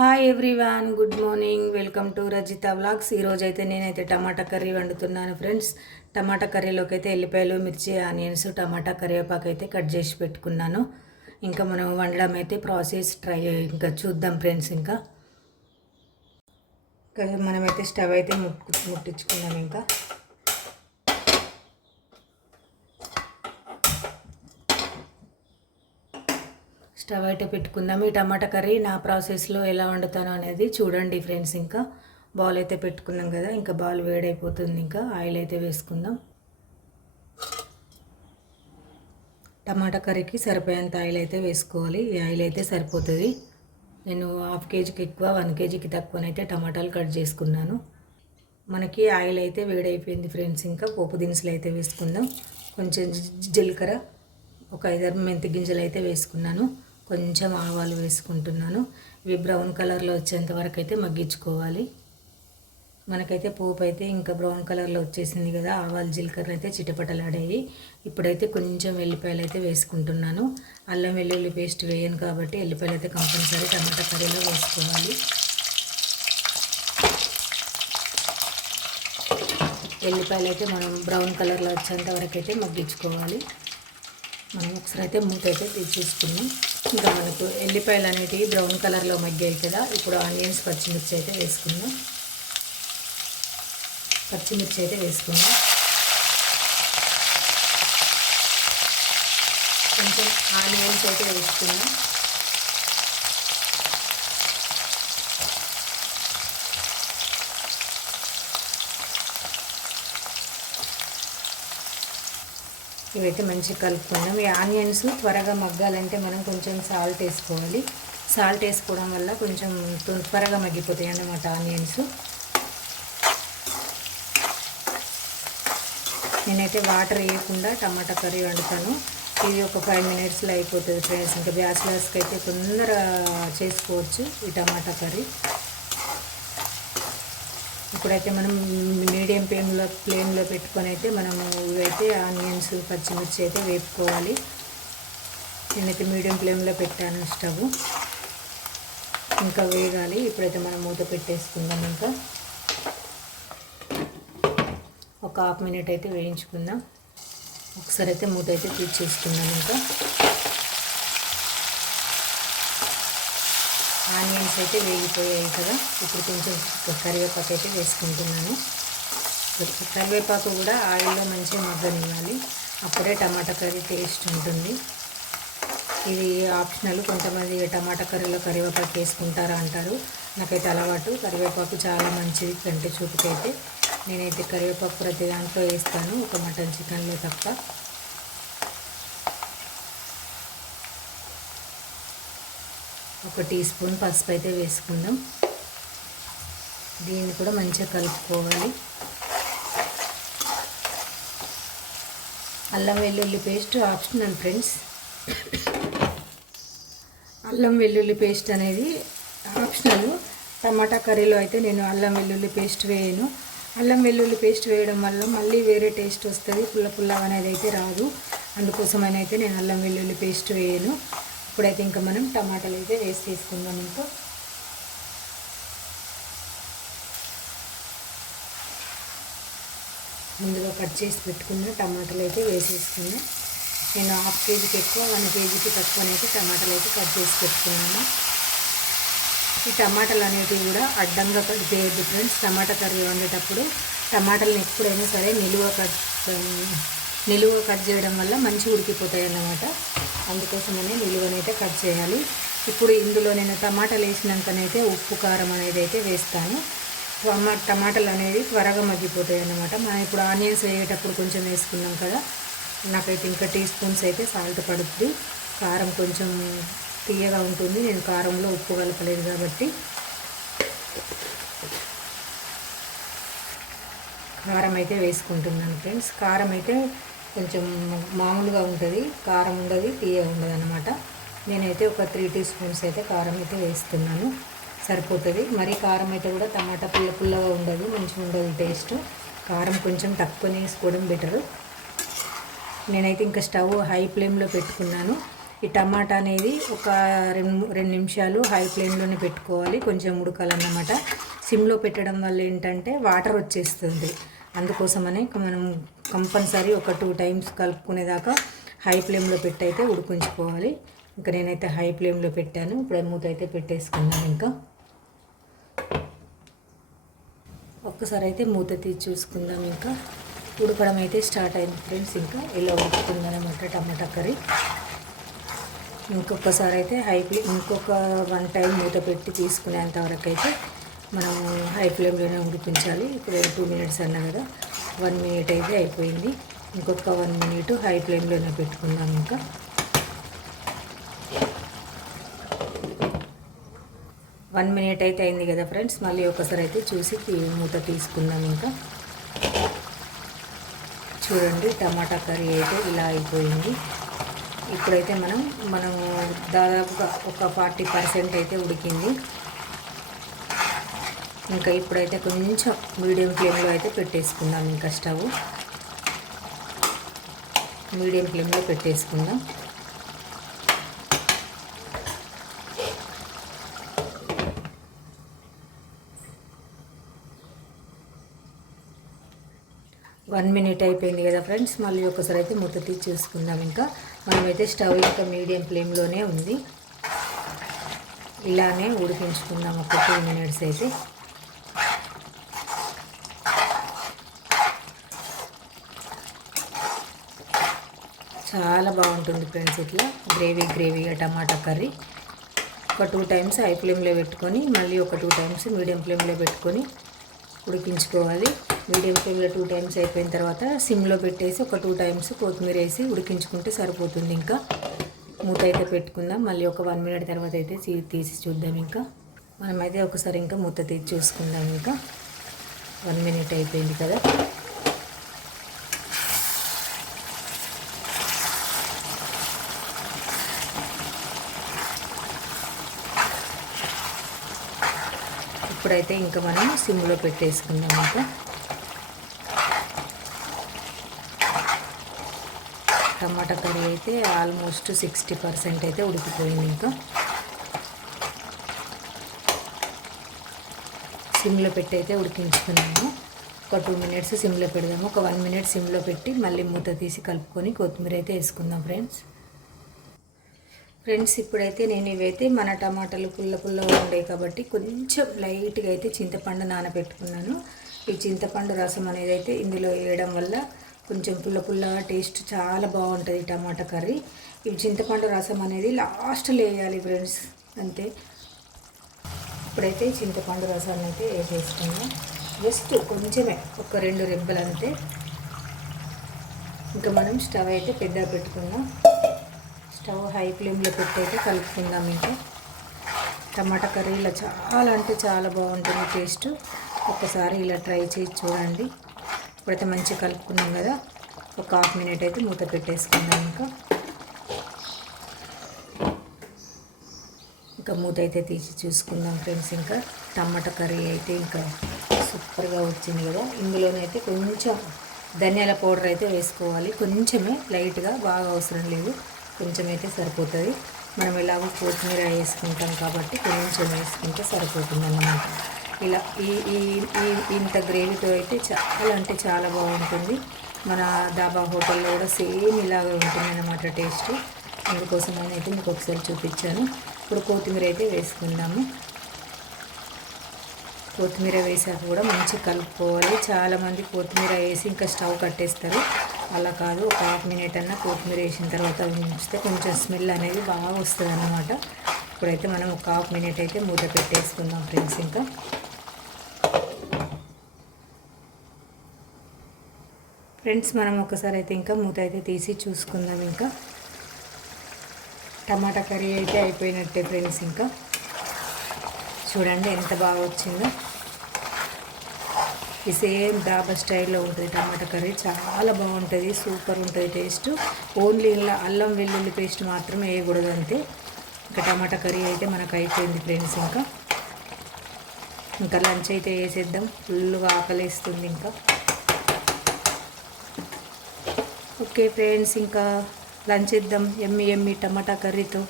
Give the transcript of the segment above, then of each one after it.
Hi everyone good morning welcome to Rajitha vlogs ఈరోజు అయితే నేనైతే టమాటా కర్రీ వండుతున్నాను ఫ్రెండ్స్ టమాటా కర్రీలోకి అయితే ఎల్లిపాయలు మిర్చి ఆనియన్స్ టమాటా కరివేపాకు అయితే కట్ చేసి పెట్టుకున్నాను. ఇంకా మనం వండడం అయితే ప్రాసెస్ ట్రై ఇంకా చూద్దాం ఫ్రెండ్స్ ఇంకా. మనమైతే స్టవ్ అయితే ముట్టు ముట్టించుకున్నాం ఇంకా. స్టవ్ అయితే పెట్టుకుందాం. ఈ టమాటా కర్రీ నా ప్రాసెస్లో ఎలా వండుతాను అనేది చూడండి ఫ్రెండ్స్ ఇంకా. బాల్ అయితే పెట్టుకున్నాం కదా ఇంకా బాల్ వేడైపోతుంది ఇంకా. ఆయిల్ అయితే వేసుకుందాం. టమాటా కర్రీకి సరిపోయేంత ఆయిల్ అయితే వేసుకోవాలి. ఈ ఆయిల్ అయితే సరిపోతుంది. నేను హాఫ్ కేజీకి ఎక్కువ వన్ కేజీకి తక్కువనైతే టమాటాలు కట్ చేసుకున్నాను. మనకి ఆయిల్ అయితే వేడైపోయింది ఫ్రెండ్స్ ఇంకా. పోపు దినుసులు అయితే వేసుకుందాం. కొంచెం జీలకర్ర ఒక ఐదారు మెంతి గింజలు అయితే వేసుకున్నాను. కొంచెం ఆవాలు వేసుకుంటున్నాను. ఇవి బ్రౌన్ కలర్లో వచ్చేంత వరకు అయితే మగ్గించుకోవాలి. మనకైతే పోపు అయితే ఇంకా బ్రౌన్ కలర్లో వచ్చేసింది కదా ఆవాలు జీలకర్ర అయితే చిటపటలాడాయి. ఇప్పుడైతే కొంచెం వెల్లిపాయలు అయితే వేసుకుంటున్నాను. అల్లం వెల్లుల్లి పేస్ట్ వేయను కాబట్టి వెల్లిపాయలు అయితే కంపల్సరీ టమాటా కర్రీలో వేసుకోవాలి. వెల్లిపాయలు అయితే మనం బ్రౌన్ కలర్లో వచ్చేంత వరకు అయితే మగ్గించుకోవాలి. మనం ఒకసారి అయితే మూత అయితే తీసేసుకున్నాం ఇంకా మనకు ఎల్లిపాయలు అనేటివి బ్రౌన్ కలర్లో మగ్గాయి కదా. ఇప్పుడు ఆనియన్స్ పచ్చిమిర్చి అయితే వేసుకుందాం. పచ్చిమిర్చి అయితే వేసుకుందాం. కొంచెం ఆనియన్స్ అయితే వేసుకుందాం. ఇవైతే మంచిగా కలుపుకుందాం. ఈ ఆనియన్స్ త్వరగా మగ్గాలంటే మనం కొంచెం సాల్ట్ వేసుకోవాలి. సాల్ట్ వేసుకోవడం వల్ల కొంచెం త్వరగా మగ్గిపోతాయి అన్నమాట ఆనియన్స్. నేనైతే వాటర్ వేయకుండా టమాటా కర్రీ వండుతాను. ఇది ఒక ఫైవ్ మినిట్స్లో అయిపోతుంది ఫ్రెండ్స్. ఇంకా బ్యాచిలర్స్కి అయితే తొందర చేసుకోవచ్చు ఈ టమాటా కర్రీ. ఇప్పుడైతే మనం మీడియం ఫ్లేమ్లో ఫ్లేమ్లో పెట్టుకొని అయితే మనము ఇవైతే ఆనియన్స్ పచ్చిమిర్చి అయితే వేపుకోవాలి. నేనైతే మీడియం ఫ్లేమ్లో పెట్టాను స్టవ్. ఇంకా వేగాలి. ఇప్పుడైతే మనం మూత పెట్టేసుకుందాం ఇంకా. ఒక హాఫ్ మినిట్ అయితే వేయించుకుందాం. ఒకసారి అయితే మూత అయితే తీర్చేసుకుందాం ఇంకా. ఆనియన్స్ అయితే వేగిపోయాయి కదా. ఇప్పుడు కొంచెం కరివేపాకు అయితే వేసుకుంటున్నాను. కరివేపాకు కూడా ఆయిల్లో మంచిగా మగ్గనివ్వాలి. అప్పుడే టమాటా కర్రీ టేస్ట్ ఉంటుంది. ఇది ఆప్షనల్. కొంతమంది టమాటా కర్రీలో కరివేపాకు వేసుకుంటారా అంటారు. నాకైతే అలవాటు. కరివేపాకు చాలా మంచిది. కంటి చూపుకైతే నేనైతే కరివేపాకు ప్రతి దాంట్లో వేస్తాను. ఒక మటన్ చికెన్లో తప్ప. ఒక టీ స్పూన్ పసుపు అయితే వేసుకుందాం. దీన్ని కూడా మంచిగా కలుపుకోవాలి. అల్లం వెల్లుల్లి పేస్ట్ ఆప్షనల్ ఫ్రెండ్స్. అల్లం వెల్లుల్లి పేస్ట్ అనేది ఆప్షనల్. టమాటా కర్రీలో అయితే నేను అల్లం వెల్లుల్లి పేస్ట్ వేయను. అల్లం వెల్లుల్లి పేస్ట్ వేయడం వల్ల మళ్ళీ వేరే టేస్ట్ వస్తుంది. పుల్ల పుల్ల అనేది అయితే రాదు. అందుకోసమని అయితే నేను అల్లం వెల్లుల్లి పేస్ట్ వేయను. ఇప్పుడైతే ఇంకా మనం టమాటాలు అయితే వేసి తీసుకుందాం ఇంకా. ముందుగా కట్ చేసి పెట్టుకున్న టమాటాలు అయితే వేసేసుకున్నాం. నేను హాఫ్ కేజీకి ఎక్కువ వన్ కేజీకి తక్కువనైతే టమాటాలు అయితే కట్ చేసి పెట్టుకున్నాను. ఈ టమాటాలు అనేటివి కూడా అడ్డంగా కట్ చేయొద్దు ఫ్రెండ్స్. టమాటా కర్రీ వండేటప్పుడు టమాటాలను ఎప్పుడైనా సరే నిలువ కట్ నిలువ కట్ చేయడం వల్ల మంచి ఉడికిపోతాయి అన్నమాట. అందుకోసమనే నిలువనైతే కట్ చేయాలి. ఇప్పుడు ఇందులో నేను టమాటాలు వేసినాకనైతే ఉప్పు కారం అనేది అయితే వేస్తాను. టమాటాలు అనేది త్వరగా మగ్గిపోతాయి అన్నమాట. మనం ఇప్పుడు ఆనియన్స్ వేయేటప్పుడు కొంచెం వేసుకున్నాం కదా నాకైతే ఇంకా టీ స్పూన్స్ అయితే సాల్ట్ పడుతుంది కారం కొంచెం తీయగా ఉంటుంది. నేను కారంలో ఉప్పు కలపలేదు కాబట్టి. కారం అయితే వేసుకుంటున్నాను ఫ్రెండ్స్. కారం అయితే కొంచెం మామూలుగా ఉంటుంది కారం ఉండదు తీయ ఉండదు అనమాట నేనైతే ఒక త్రీ టీ స్పూన్స్ అయితే కారం అయితే వేస్తున్నాను. సరిపోతుంది. మరి కారం అయితే కూడా టమాటా పుల్ల పుల్లగా ఉండదు మంచిగా ఉండదు టేస్ట్ కారం కొంచెం తక్కువనే వేసుకోవడం బెటరు నేనైతే ఇంకా స్టవ్ హై ఫ్లేమ్లో పెట్టుకున్నాను. ఈ టమాటా అనేది ఒక రెండు రెండు నిమిషాలు హై ఫ్లేమ్లోనే పెట్టుకోవాలి కొంచెం ఉడకాలన్నమాట. సిమ్లో పెట్టడం వల్ల ఏంటంటే వాటర్ వచ్చేస్తుంది. అందుకోసమనే మనం కంపల్సరీ ఒక టూ టైమ్స్ కలుపుకునేదాకా హై ఫ్లేమ్లో పెట్టి అయితే ఉడికించుకోవాలి. ఇంకా నేనైతే హై ఫ్లేమ్లో పెట్టాను. ఇప్పుడు మూత అయితే పెట్టేసుకున్నాను ఇంకా. ఒక్కసారి అయితే మూత తీసి చూసుకుందాం ఇంకా. ఉడకడం అయితే స్టార్ట్ అయింది ఫ్రెండ్స్ ఇంకా. ఇలా ఉడుకుతుందనమాట టమాటా కర్రీ. ఇంకొకసారి అయితే హై ఫ్లేమ్ ఇంకొక వన్ టైం మూత పెట్టి తీసుకునేంత వరకు అయితే మనం హై ఫ్లేమ్లోనే ఉడికించాలి. ఇప్పుడు టూ మినిట్స్ అన్నా కదా. వన్ మినిట్ అయితే అయిపోయింది. ఇంకొక వన్ మినిట్ హై ఫ్లేమ్లోనే పెట్టుకుందాం ఇంకా. వన్ మినిట్ అయితే అయింది కదా ఫ్రెండ్స్. మళ్ళీ ఒకసారి అయితే చూసి మూత తీసుకుందాం ఇంకా. చూడండి టమాటా కర్రీ అయితే ఇలా అయిపోయింది. ఇప్పుడైతే మనం మనము దాదాపుగా ఒక ఫార్టీ పర్సెంట్ అయితే ఉడికింది. ఇంకా ఇప్పుడైతే కొంచెం మీడియం ఫ్లేమ్లో అయితే పెట్టేసుకుందాం. ఇంకా స్టవ్ మీడియం ఫ్లేమ్లో పెట్టేసుకుందాం. వన్ మినిట్ అయిపోయింది కదా ఫ్రెండ్స్ మళ్ళీ ఒకసారి అయితే మూత తీసి చూసుకుందాం. ఇంకా మనమైతే స్టవ్ ఇంకా మీడియం ఫ్లేమ్లోనే ఉంది. ఇలానే ఉడికించుకుందాం. ఒక టూ మినిట్స్ అయితే చాలా బాగుంటుంది ఫ్రెండ్స్ ఇట్లా. గ్రేవీ గ్రేవీగా టమాటా కర్రీ. ఒక టూ టైమ్స్ హై ఫ్లేమ్లో పెట్టుకొని మళ్ళీ ఒక టూ టైమ్స్ మీడియం ఫ్లేమ్లో పెట్టుకొని ఉడికించుకోవాలి. మీడియం ఫ్లేమ్లో టూ టైమ్స్ అయిపోయిన తర్వాత సిమ్లో పెట్టేసి ఒక టూ టైమ్స్ కొత్తిమీర వేసి ఉడికించుకుంటే సరిపోతుంది ఇంకా. మూత అయితే పెట్టుకుందాం. మళ్ళీ ఒక వన్ మినిట్ తర్వాత అయితే తీసి చూద్దాం ఇంకా. మనమైతే ఒకసారి ఇంకా మూత తీసి చూసుకుందాం ఇంకా. వన్ మినిట్ అయిపోయింది కదా. ఇప్పుడైతే ఇంకా మనం సిమ్లో పెట్టేసుకుందాం ఇంకా టమాటా కర్రీ అయితే ఆల్మోస్ట్ సిక్స్టీ పర్సెంట్ అయితే ఉడికిపోయింది ఇంకా. సిమ్లో పెట్టి అయితే ఉడికించుకున్నాము. ఒక టూ మినిట్స్ సిమ్లో పెడదాము. ఒక వన్ మినిట్ సిమ్లో పెట్టి మళ్ళీ మూత తీసి కలుపుకొని కొత్తిమీర అయితే వేసుకుందాం ఫ్రెండ్స్. ఫ్రెండ్స్ ఇప్పుడైతే నేను ఇవైతే మన టమాటాలు పుల్ల పుల్లగా ఉండే కాబట్టి కొంచెం లైట్గా అయితే చింతపండు నానబెట్టుకున్నాను. ఈ చింతపండు రసం అనేది అయితే ఇందులో వేయడం వల్ల కొంచెం పుల్ల పుల్ల టేస్ట్ చాలా బాగుంటుంది టమాటా కర్రీ. ఈ చింతపండు రసం అనేది లాస్ట్లో వేయాలి ఫ్రెండ్స్ అంతే. ఇప్పుడైతే చింతపండు రసాన్ని అయితే వేసేసుకున్నాం జస్ట్ కొంచెమే ఒక రెండు రెబ్బలు అంతే ఇంకా మనం స్టవ్ అయితే పెద్ద పెట్టుకుందాం. స్టవ్ హై ఫ్లేమ్లో పెట్టయితే కలుపుకుందాం ఇంకా. టమాటా కర్రీ ఇలా చాలా అంటే చాలా బాగుంటుంది టేస్ట్. ఒక్కసారి ఇలా ట్రై చేసి చూడండి. ఇప్పుడైతే మంచిగా కలుపుకున్నాం కదా. ఒక హాఫ్ మినిట్ అయితే మూత పెట్టేసుకుందాం ఇంకా. ఇంకా మూత అయితే తీసి చూసుకుందాం ఫ్రెండ్స్ ఇంకా. టమాటా కర్రీ అయితే ఇంకా సూపర్గా వచ్చింది కదా. ఇందులోనైతే కొంచెం ధనియాల పౌడర్ అయితే వేసుకోవాలి. కొంచెమే లైట్గా బాగా అవసరం లేదు. కొంచెం అయితే సరిపోతుంది. మనం ఎలాగో కొత్తిమీర వేసుకుంటాం కాబట్టి కొంచెం వేసుకుంటే సరిపోతుంది అన్నమాట ఇలా ఈ ఈ ఇంత గ్రేవీతో అయితే చాలా అంటే చాలా బాగుంటుంది. మన దాబా హోటల్లో కూడా సేమ్ ఇలాగే ఉంటుంది అన్నమాట టేస్ట్. అందుకోసం అయితే మీకు ఒకసారి చూపించాను. ఇప్పుడు కొత్తిమీర అయితే వేసుకుందాము. కొత్తిమీర వేసాక కూడా మంచిగా కలుపుకోవాలి. చాలామంది కొత్తిమీర వేసి ఇంకా స్టవ్ కట్టేస్తారు. అలా కాదు ఒక హాఫ్ మినిట్ అన్న కొత్తిమీర వేసిన తర్వాత ఉంచితే కొంచెం స్మెల్ అనేది బాగా వస్తుంది అన్నమాట ఇప్పుడైతే మనం ఒక హాఫ్ మినిట్ అయితే మూత పెట్టేసుకుందాం ఫ్రెండ్స్ ఇంకా. ఫ్రెండ్స్ మనం ఒకసారి అయితే ఇంకా మూత అయితే తీసి చూసుకుందాం ఇంకా. టమాటా కర్రీ అయితే అయిపోయినట్టే ఫ్రెండ్స్ ఇంకా. చూడండి ఎంత బాగా వచ్చిందో. ఈ సేమ్ డాబా స్టైల్లో ఉంటుంది టమాటా కర్రీ. చాలా బాగుంటుంది సూపర్ ఉంటుంది టేస్ట్. ఓన్లీ ఇలా అల్లం వెల్లుల్లి పేస్ట్ మాత్రమే వేయకూడదు అంతే. ఇంకా టమాటా కర్రీ అయితే మనకు అయిపోయింది ఫ్రెండ్స్ ఇంకా. ఇంకా లంచ్ అయితే వేసేద్దాం. ఫుల్గా ఆకలిస్తుంది ఇంకా. ఓకే ఫ్రెండ్స్ ఇంకా లంచ్ ఇద్దాం ఎమ్మి ఎమ్మి టమాటా కర్రీతో.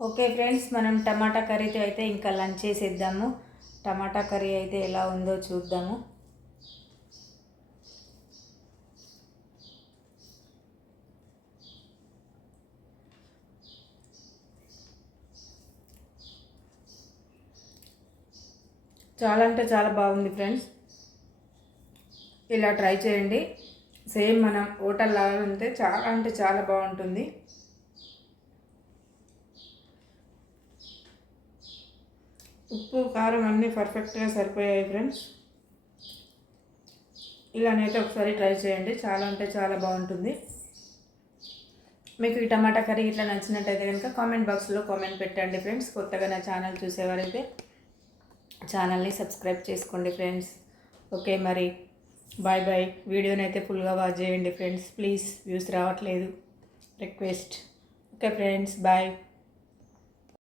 ఓకే ఫ్రెండ్స్ మనం టమాటా కర్రీతో అయితే ఇంకా లంచ్ చేసేద్దాము. టమాటా కర్రీ అయితే ఎలా ఉందో చూద్దాము. చాలా అంటే చాలా బాగుంది ఫ్రెండ్స్. ఇలా ట్రై చేయండి. సేమ్ మనం హోటల్ లాగా ఉంటే చాలా అంటే చాలా బాగుంటుంది. ఉప్పు కారం అన్నీ పర్ఫెక్ట్గా సరిపోయాయి ఫ్రెండ్స్ ఇలానైతే ఒకసారి ట్రై చేయండి. చాలా అంటే చాలా బాగుంటుంది. మీకు ఈ టమాటా కర్రీ ఇట్లా నచ్చినట్టయితే కనుక కామెంట్ బాక్స్లో కామెంట్ పెట్టండి ఫ్రెండ్స్ కొత్తగా నా ఛానల్ చూసేవారైతే ఛానల్ని సబ్స్క్రైబ్ చేసుకోండి ఫ్రెండ్స్ ఓకే మరి బాయ్ బాయ్ వీడియోని అయితే ఫుల్గా వాచ్ చేయండి ఫ్రెండ్స్ ప్లీజ్ వ్యూస్ రావట్లేదు. Request okay friends bye